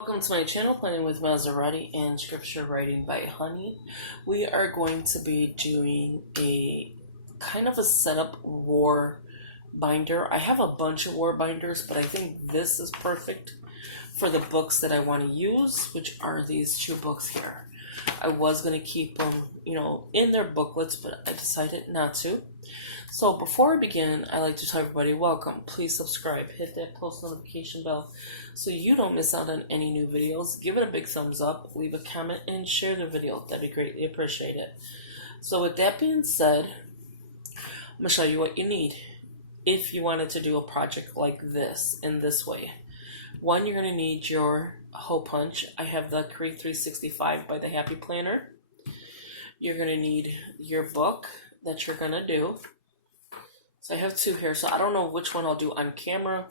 Welcome to my channel, Planning with Monserrate and Scripture Writing by Honey. We are going to be doing a kind of a setup war binder. I have a bunch of war binders, but I think this is perfect for the books that I want to use, which are these two books here. I was going to keep them, in their booklets, but I decided not to. So before I begin, I like to tell everybody, welcome. Please subscribe. Hit that post notification bell so you don't miss out on any new videos. Give it a big thumbs up. Leave a comment and share the video. That'd be greatly appreciated. So with that being said, I'm going to show you what you need if you wanted to do a project like this in this way. One, you're going to need your hole punch. I have the Create 365 by the Happy Planner. You're going to need your book that you're going to do. So I have two here, so I don't know which one I'll do on camera,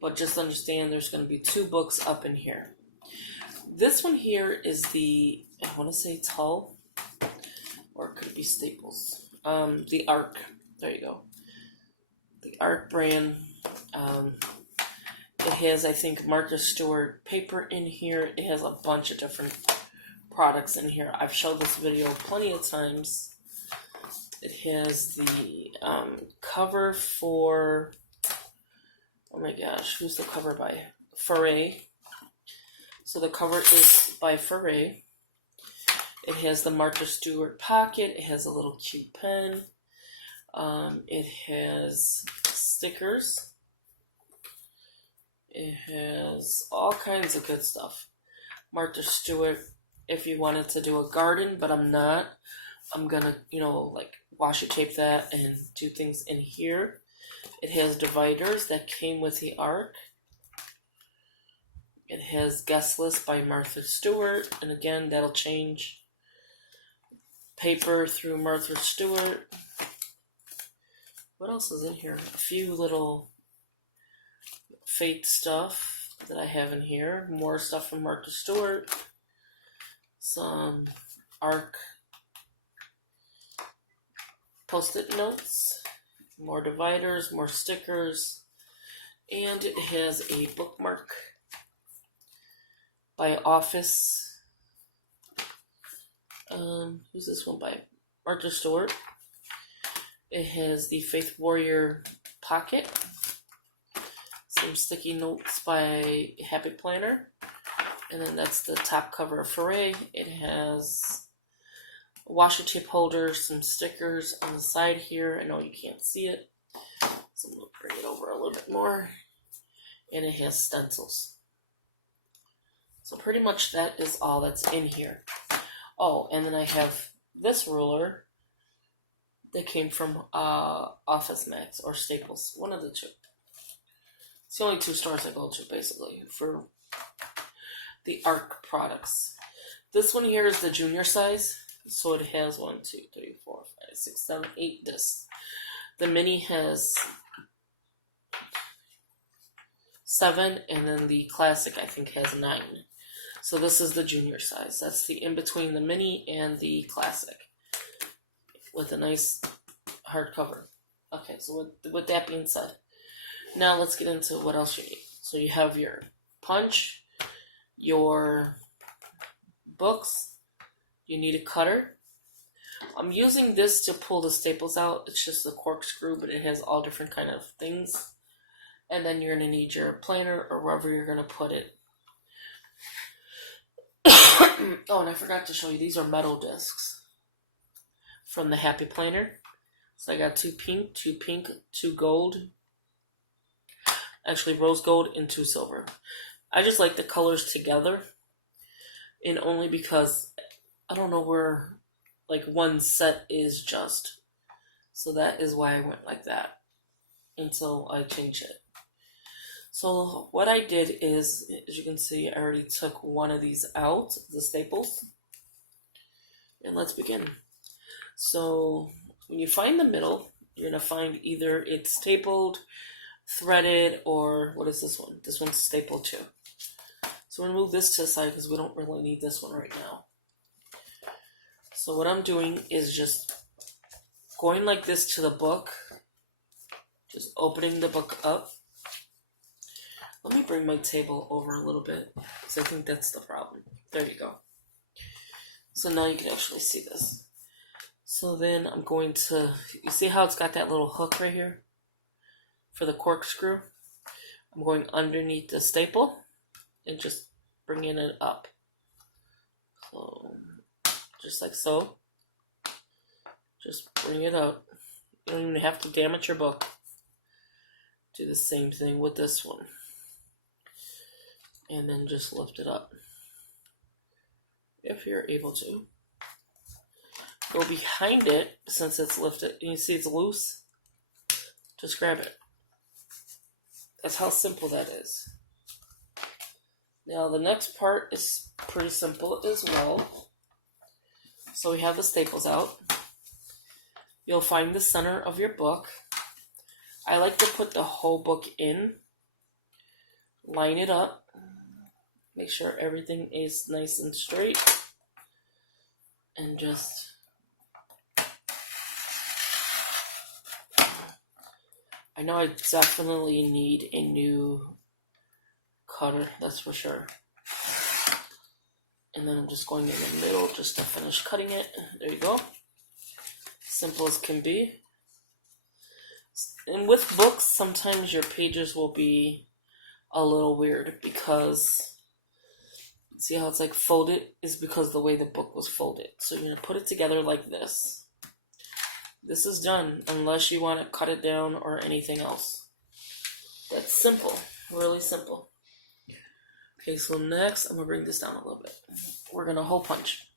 but just understand there's going to be two books up in here. This one here is the, I want to say it's Hull, or it could be Staples. The Arc, there you go. The Arc brand. It has, I think, Martha Stewart paper in here. It has a bunch of different products in here. I've showed this video plenty of times. It has the cover for, oh my gosh, who's the cover by? Foray. So the cover is by Foray. It has the Martha Stewart pocket. It has a little cute pen. It has stickers. It has all kinds of good stuff. Martha Stewart, if you wanted to do a garden, but I'm not. I'm gonna, like washi tape that and do things in here. It has dividers that came with the Arc. It has Guest List by Martha Stewart, and again, that'll change. Paper through Martha Stewart. What else is in here? A few little Fate stuff that I have in here. More stuff from Martha Stewart. Some Arc Post-it notes, more dividers, more stickers, and it has a bookmark by Office. Who's this one by? Martha Stewart. It has the Faith Warrior pocket, some sticky notes by Happy Planner, and then that's the top cover of Foray. It has washi tape holder, some stickers on the side here. I know you can't see it, so I'm going to bring it over a little bit more. And it has stencils. So pretty much that is all that's in here. Oh, and then I have this ruler that came from Office Max or Staples, one of the two. It's the only two stores I go to, basically, for the Arc products. This one here is the junior size. So it has 1, 2, 3, 4, 5, 6, 7, 8 discs. The mini has 7, and then the classic I think has 9. So this is the junior size. That's the in between the mini and the classic, with a nice hardcover. Okay, so with that being said, now let's get into what else you need. So you have your punch, your books. You need a cutter. I'm using this to pull the staples out. It's just a corkscrew, but it has all different kind of things. And then you're going to need your planner or wherever you're going to put it. Oh, and I forgot to show you, these are metal discs from the Happy Planner. So I got 2 pink, 2 gold. Actually, rose gold and 2 silver. I just like the colors together. And only because I don't know where, one set is just. So that is why I went like that. Until I changed it. So what I did is, as you can see, I already took one of these out, the staples. And let's begin. So when you find the middle, you're going to find either it's stapled, threaded, or what is this one? This one's stapled too. So I'm going to move this to the side because we don't really need this one right now. So what I'm doing is just going like this to the book. Just opening the book up Let me bring my table over a little bit, because I think that's the problem. There you go. So now you can actually see this. So then I'm going to, you see how it's got that little hook right here for the corkscrew? I'm going underneath the staple and just bringing it up. So just like so. Just bring it up. You don't even have to damage your book. Do the same thing with this one. And then just lift it up. If you're able to. Go behind it, since it's lifted, and you see it's loose, just grab it. That's how simple that is. Now the next part is pretty simple as well. So we have the staples out. You'll find the center of your book. I like to put the whole book in, line it up, make sure everything is nice and straight, and just I know I definitely need a new cutter, that's for sure. And then I'm just going in the middle just to finish cutting it. There you go. Simple as can be. And with books, sometimes your pages will be a little weird because, see how it's like folded? Is because the way the book was folded. So you're going to put it together like this. This is done unless you want to cut it down or anything else. That's simple, really simple. Okay, so next I'm going to bring this down a little bit. We're going to hole punch.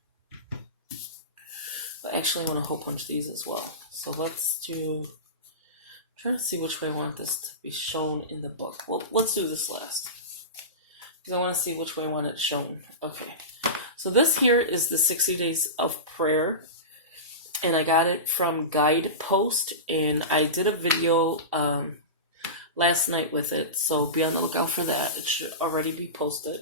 But actually I want to hole punch these as well. So let's do, I'm trying to see which way I want this to be shown in the book. Well, let's do this last. Because I want to see which way I want it shown. Okay, so this here is the 60 Days of Prayer. And I got it from Guidepost, and I did a video last night with it, so be on the lookout for that. It should already be posted.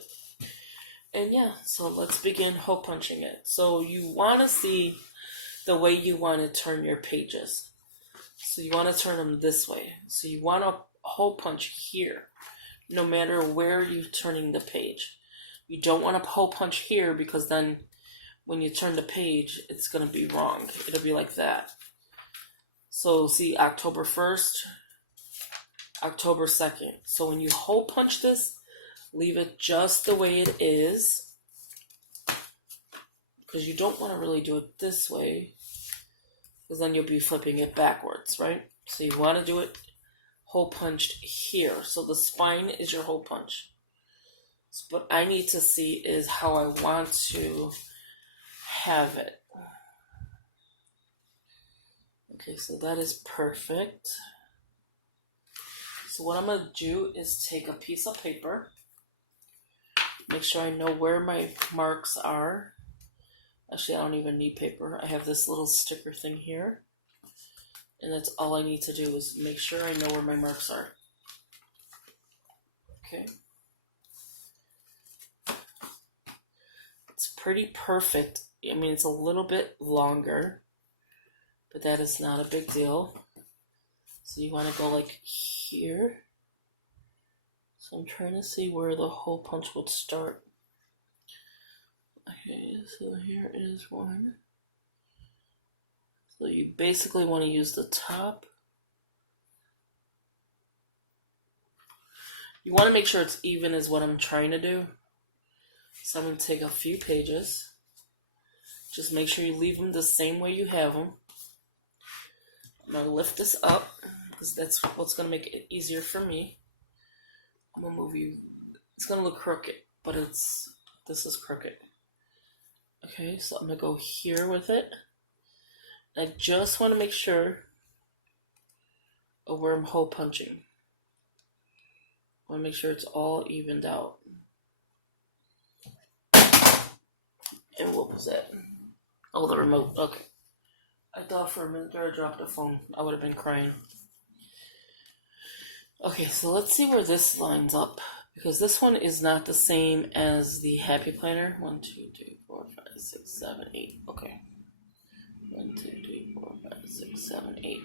And yeah, so let's begin hole punching it. So you want to see the way you want to turn your pages. So you want to turn them this way. So you want to hole punch here, no matter where you're turning the page. You don't want to hole punch here because then when you turn the page, it's going to be wrong. It'll be like that. So see, October 1st, October 2nd. So when you hole punch this, leave it just the way it is. Because you don't want to really do it this way. Because then you'll be flipping it backwards, right? So you want to do it hole punched here. So the spine is your hole punch. So what I need to see is how I want to have it. Okay, so that is perfect. So what I'm going to do is take a piece of paper, make sure I know where my marks are. Actually, I don't even need paper. I have this little sticker thing here, and that's all I need to do is make sure I know where my marks are. Okay. It's pretty perfect. I mean, it's a little bit longer, but that is not a big deal. So you want to go like here. So I'm trying to see where the hole punch would start. Okay, so here is one. So you basically want to use the top. You want to make sure it's even is what I'm trying to do. So I'm going to take a few pages. Just make sure you leave them the same way you have them. I'm going to lift this up because that's what's going to make it easier for me. I'm going to move you. It's going to look crooked, but this is crooked. Okay, so I'm going to go here with it. I just want to make sure of where I'm hole punching. I want to make sure it's all evened out. And what was that? Oh, the remote. Okay. I thought for a minute there I dropped the phone. I would have been crying. Okay, so let's see where this lines up. Because this one is not the same as the Happy Planner. 1, 2, 3, 4, 5, 6, 7, 8. Okay. 1, 2, 3, 4, 5, 6, 7, 8.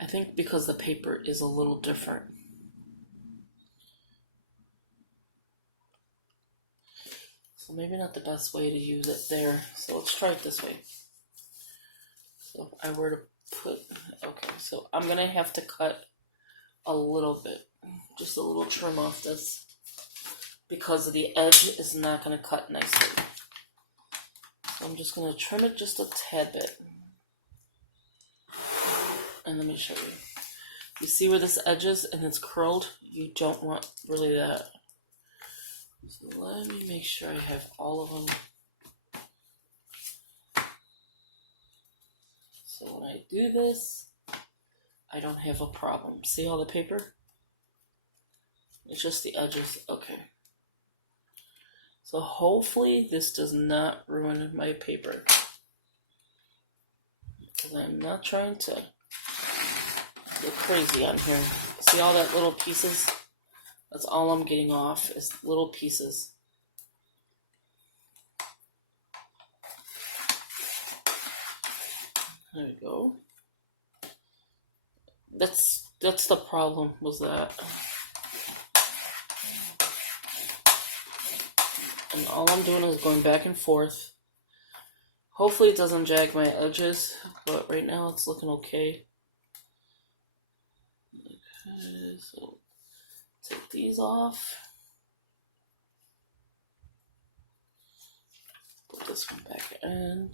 I think because the paper is a little different. So maybe not the best way to use it there. So let's try it this way. So if I were to put, okay, so I'm going to have to cut a little bit, just a little trim off this, because the edge is not going to cut nicely. So I'm just going to trim it just a tad bit. And let me show you. You see where this edge is and it's curled? You don't want really that. So let me make sure I have all of them. So when I do this, I don't have a problem. See all the paper? It's just the edges. Okay. So hopefully this does not ruin my paper, because I'm not trying to go crazy on here. See all that little pieces? That's all I'm getting off is little pieces. There we go. That's the problem, was that. And all I'm doing is going back and forth. Hopefully it doesn't jag my edges, but right now it's looking okay. Okay, so take these off. Put this one back in.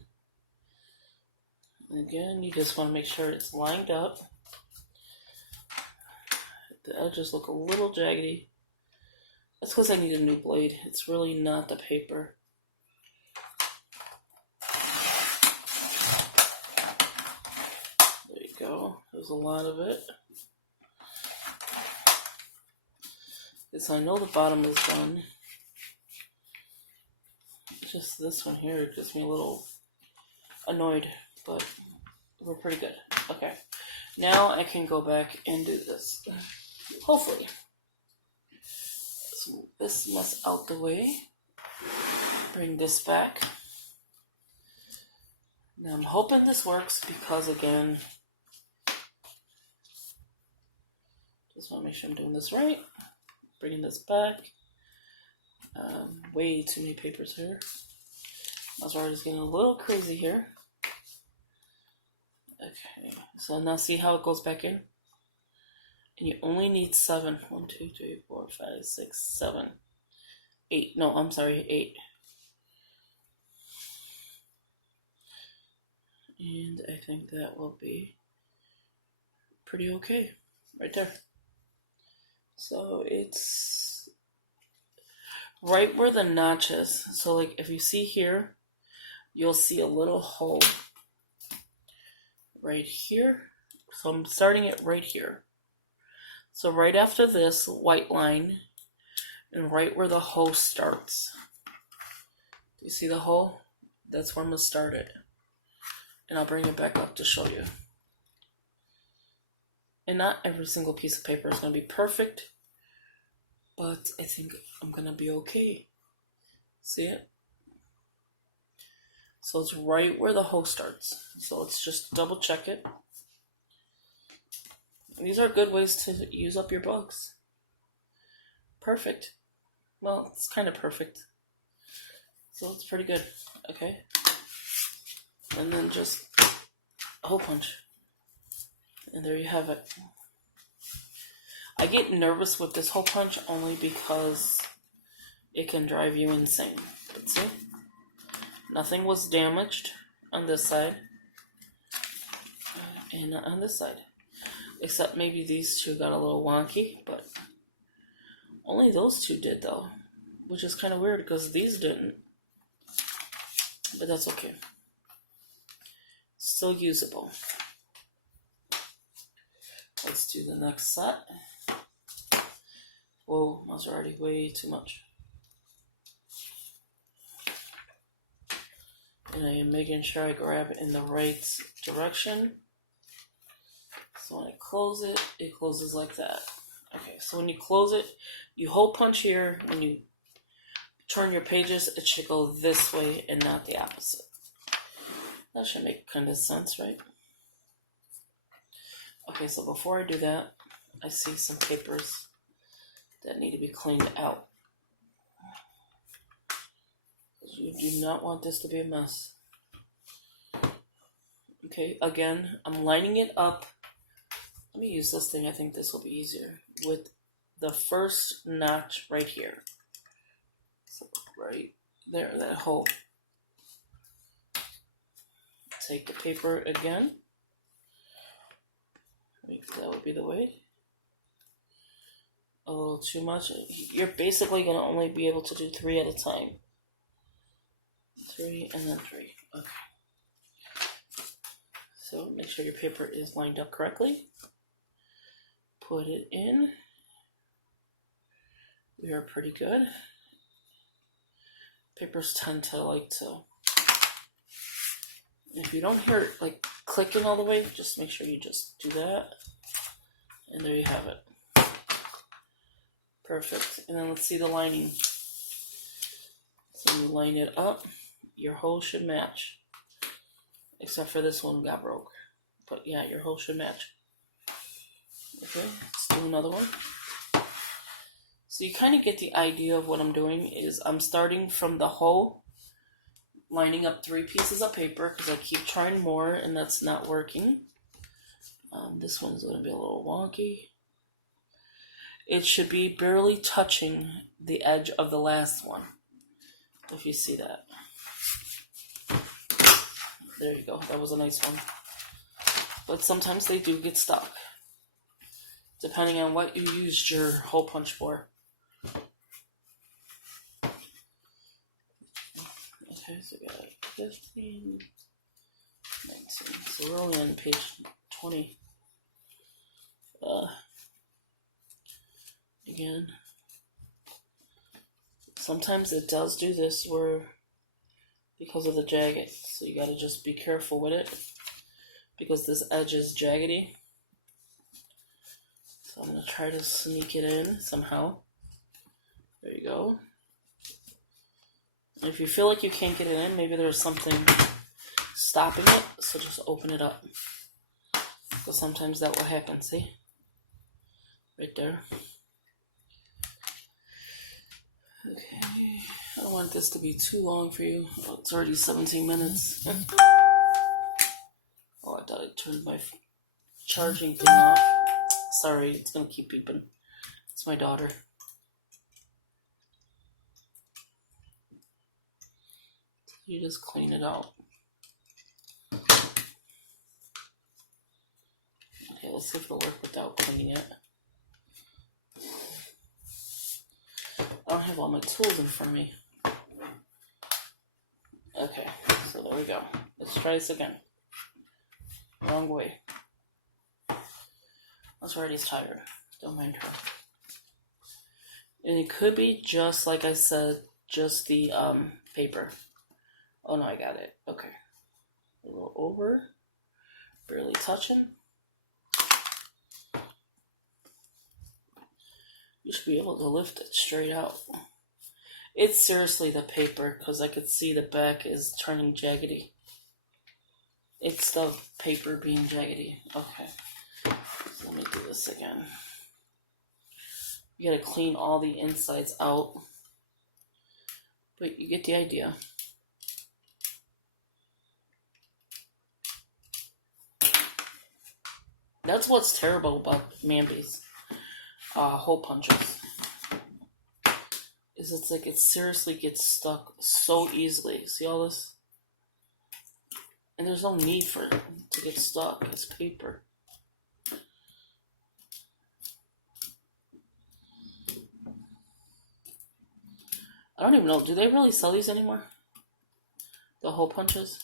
And again, you just want to make sure it's lined up. The edges look a little jaggedy. That's because I need a new blade. It's really not the paper. There you go. There's a lot of it. So I know the bottom is done. Just this one here gets me a little annoyed, but we're pretty good. Okay. Now I can go back and do this. Hopefully. So this mess out the way. Bring this back. Now I'm hoping this works because, again, just want to make sure I'm doing this right. Bringing this back. Way too many papers here. Monserrate is getting a little crazy here. Okay, so now see how it goes back in? And you only need 7. 1, 2, 3, 4, 5, 6, 7, 8. No, I'm sorry, 8. And I think that will be pretty okay right there. So it's right where the notch is. So like if you see here, you'll see a little hole right here. So I'm starting it right here. So right after this white line and right where the hole starts. Do you see the hole? That's where I'm going to start it. And I'll bring it back up to show you. And not every single piece of paper is going to be perfect, but I think I'm going to be okay. See it? So it's right where the hole starts. So let's just double check it. And these are good ways to use up your books. Perfect. Well, it's kind of perfect. So it's pretty good. Okay. And then just a hole punch. And there you have it. I get nervous with this hole punch only because it can drive you insane. But see? Nothing was damaged on this side. And on this side. Except maybe these two got a little wonky. But only those two did though. Which is kind of weird because these didn't. But that's okay. Still usable. Let's do the next set. Whoa, that's already way too much. And I am making sure I grab it in the right direction. So when I close it, it closes like that. Okay, so when you close it, you hole punch here. When you turn your pages, it should go this way and not the opposite. That should make kind of sense, right? Okay, so before I do that, I see some papers that need to be cleaned out. You do not want this to be a mess. Okay, again, I'm lining it up. Let me use this thing. I think this will be easier. With the first notch right here. So right there, that hole. Take the paper again. That would be the way. A little too much. You're basically going to only be able to do 3 at a time. 3 and then 3. Okay. So make sure your paper is lined up correctly. Put it in. We are pretty good. Papers tend to like to... If you don't hear it like clicking all the way, just make sure you just do that. And there you have it. Perfect. And then let's see the lining. So you line it up. Your hole should match. Except for this one got broke. But yeah, your hole should match. Okay, let's do another one. So you kind of get the idea of what I'm doing is I'm starting from the hole, lining up 3 pieces of paper because I keep trying more and that's not working. This one's going to be a little wonky. It should be barely touching the edge of the last one, if you see that. There you go, that was a nice one. But sometimes they do get stuck, depending on what you used your hole punch for. Okay, so we got 15, 19, so we're only on page 20. Again, sometimes it does do this where, because of the jagged, so you gotta just be careful with it, because this edge is jaggedy. So I'm gonna try to sneak it in somehow. There you go. If you feel like you can't get it in, maybe there's something stopping it, so just open it up. Because sometimes that will happen, see? Right there. Okay, I don't want this to be too long for you. Oh, it's already 17 minutes. Oh, I thought I turned my charging thing off. Sorry, it's gonna keep beeping. It's my daughter. You just clean it out. Okay, let's see if it'll work without cleaning it. I don't have all my tools in front of me. Okay, so there we go. Let's try this again. Wrong way. That's already tired. Don't mind her. And it could be just like I said, just the paper. Oh no, I got it. Okay. A little over. Barely touching. You should be able to lift it straight out. It's seriously the paper, because I could see the back is turning jaggedy. It's the paper being jaggedy. Okay. So let me do this again. You gotta clean all the insides out. But you get the idea. That's what's terrible about Mambi's hole punches. Is it's like it seriously gets stuck so easily. See all this? And there's no need for it to get stuck. It's paper. I don't even know. Do they really sell these anymore? The hole punches?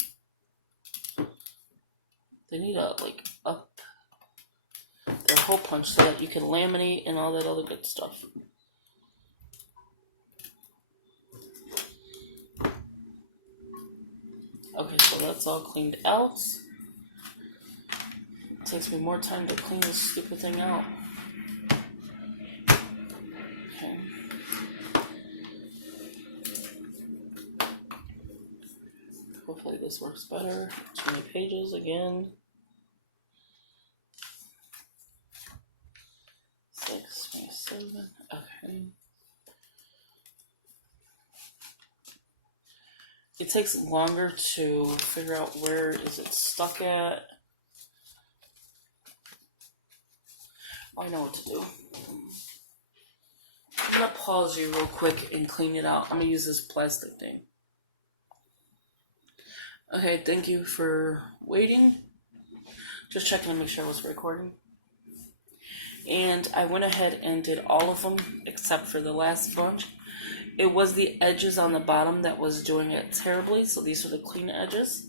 They need to like up their hole punch so that you can laminate and all that other good stuff. Okay, so that's all cleaned out. It takes me more time to clean this stupid thing out. Okay. Hopefully this works better. Too many pages again. 6, 27. Okay. it takes longer to figure out where is it stuck at. I know what to do. I'm going to pause you real quick and clean it out. I'm going to use this plastic thing. Okay, thank you for waiting. Just checking to make sure I was recording. And I went ahead and did all of them except for the last bunch. It was the edges on the bottom that was doing it terribly. So these are the clean edges.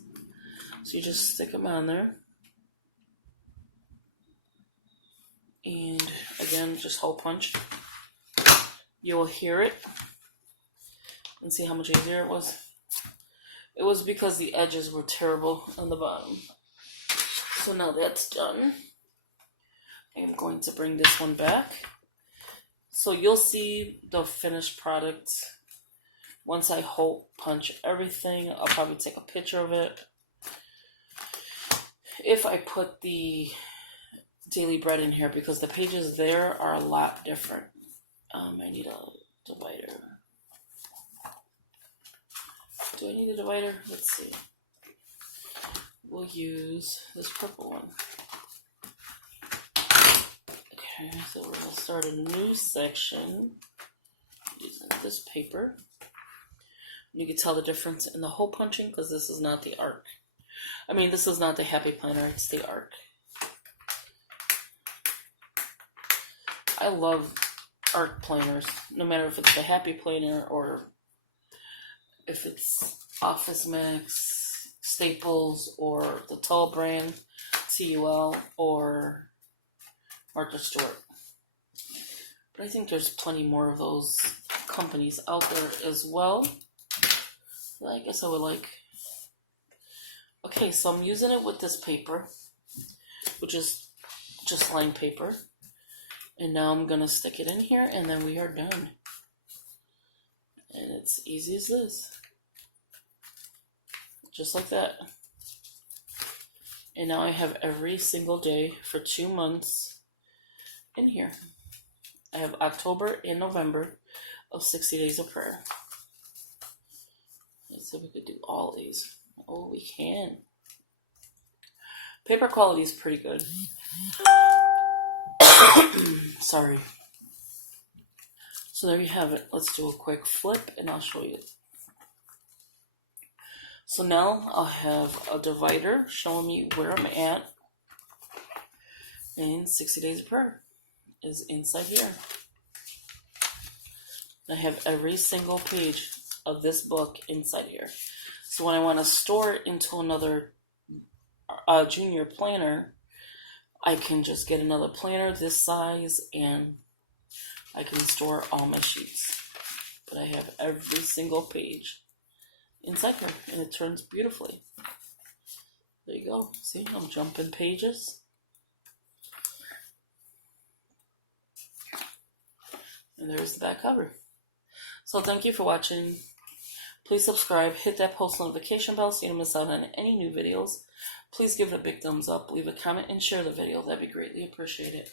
So you just stick them on there. And again, just hole punch. You will hear it. And see how much easier it was. It was because the edges were terrible on the bottom. So now that's done. I'm going to bring this one back. So you'll see the finished product once I hole punch everything. I'll probably take a picture of it. If I put the daily bread in here, because the pages there are a lot different. I need a divider. Do I need a divider? Let's see. We'll use this purple one. Okay, so we're going to start a new section using this paper. You can tell the difference in the hole punching because this is not the arc. I mean, this is not the happy planner, it's the arc. I love arc planners, no matter if it's the happy planner or if it's Office Max, Staples, or the Tull brand, TUL, or Martha Stewart. But I think there's plenty more of those companies out there as well. I guess I would like. Okay, so I'm using it with this paper, which is just line paper. And now I'm going to stick it in here, and then we are done. And it's easy as this. Just like that. And now I have every single day for 2 months in here. I have October and November of 60 Days of Prayer. Let's see if we could do all these. Oh, we can. Paper quality is pretty good. Sorry. So there you have it. Let's do a quick flip and I'll show you. So now I'll have a divider showing me where I'm at. And 60 Days of Prayer is inside here. I have every single page of this book inside here. So when I want to store it into another junior planner, I can just get another planner this size and I can store all my sheets. But I have every single page inside here and it turns beautifully. There you go. See, I'm jumping pages. And there's the back cover. So thank you for watching. Please subscribe, hit that post notification bell so you don't miss out on any new videos. Please give it a big thumbs up, leave a comment, and share the video. That'd be greatly appreciated.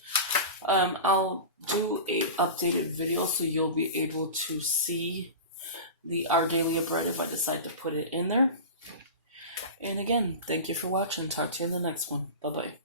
I'll do a updated video so you'll be able to see our daily bread if I decide to put it in there. And again, thank you for watching. Talk to you in the next one. Bye-bye.